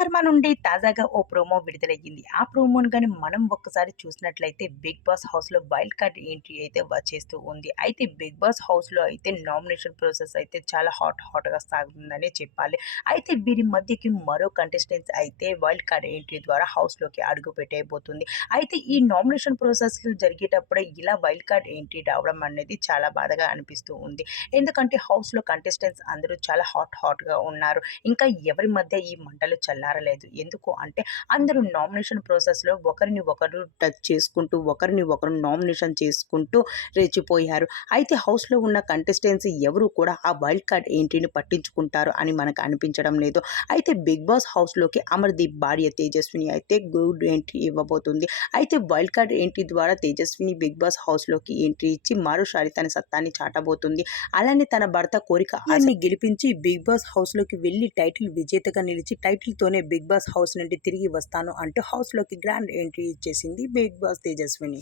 శర్మ నుండి తాజాగా ఓ ప్రోమో విడుదలయ్యింది. ఆ ప్రోమోను గాని మనం ఒక్కసారి చూసినట్లయితే 'బిగ్ బాస్' హౌస్‌లో వైల్డ్ కార్డ్ ఎంట్రీ అయితే వచ్చేస్తూ ఉంది. అయితే 'బిగ్ బాస్' హౌస్‌లో అయితే నామినేషన్ ప్రాసెస్ అయితే చాలా హాట్‌గా సాగుతుందనే చెప్పాలి. అయితే వీరి మధ్యకి మరో కంటెస్టెంట్స్ అయితే వైల్డ్ కార్డ్ ఎంట్రీ ద్వారా హౌస్‌లోకి అడుగు పెట్టేయబోతుంది. అయితే ఈ నామినేషన్ ప్రాసెస్‌లు జరిగేటప్పుడే ఇలా వైల్డ్ కార్డ్ ఎంట్రీ రావడం అనేది చాలా బాధగా అనిపిస్తూ ఉంది. ఎందుకంటే హౌస్‌లో కంటెస్టెంట్స్ అందరూ చాలా హాట్‌గా ఉన్నారు. ఇంకా ఎవరి మధ్య ఈ మంటలు చల్లారలేదు. ఎందుకు అంటే అందరూ నామినేషన్ ప్రాసెస్‌లో ఒకరిని ఒకరు టచ్ చేసుకుంటూ, ఒకరిని ఒకరు నామినేషన్ చేసుకుంటూ రెచ్చిపోయారు. అయితే హౌస్‌లో ఉన్న కంటెస్టెంట్స్ ఎవరు కూడా ఆ వైల్డ్ కార్డ్ ఎంట్రీని పట్టించుకుంటారు అని మనకు అనిపించడం లేదు. అయితే 'బిగ్ బాస్' హౌస్‌లోకి అమర్‌దీప్ భార్య తేజస్విని అయితే గుడ్ ఎంట్రీ ఇవ్వబోతుంది. అయితే వైల్డ్ కార్డ్ ఎంట్రీ ద్వారా తేజస్విని 'బిగ్ బాస్' హౌస్‌లోకి ఎంట్రీ ఇచ్చి మరోసారి తన సత్తాని చాటబోతుంది. అలానే తన భర్త కోరిక ఆశని గెలిపించి 'బిగ్ బాస్' హౌస్‌లోకి వెళ్లి టైటిల్ విజేతగా నిలిచి టైటిల్‌తోనే 'బిగ్ బాస్' హౌస్ నుండి తిరిగి వస్తాను అంటూ హౌస్‌లోకి గ్రాండ్ ఎంట్రీ ఇచ్చేసింది 'బిగ్ బాస్' తేజస్విని.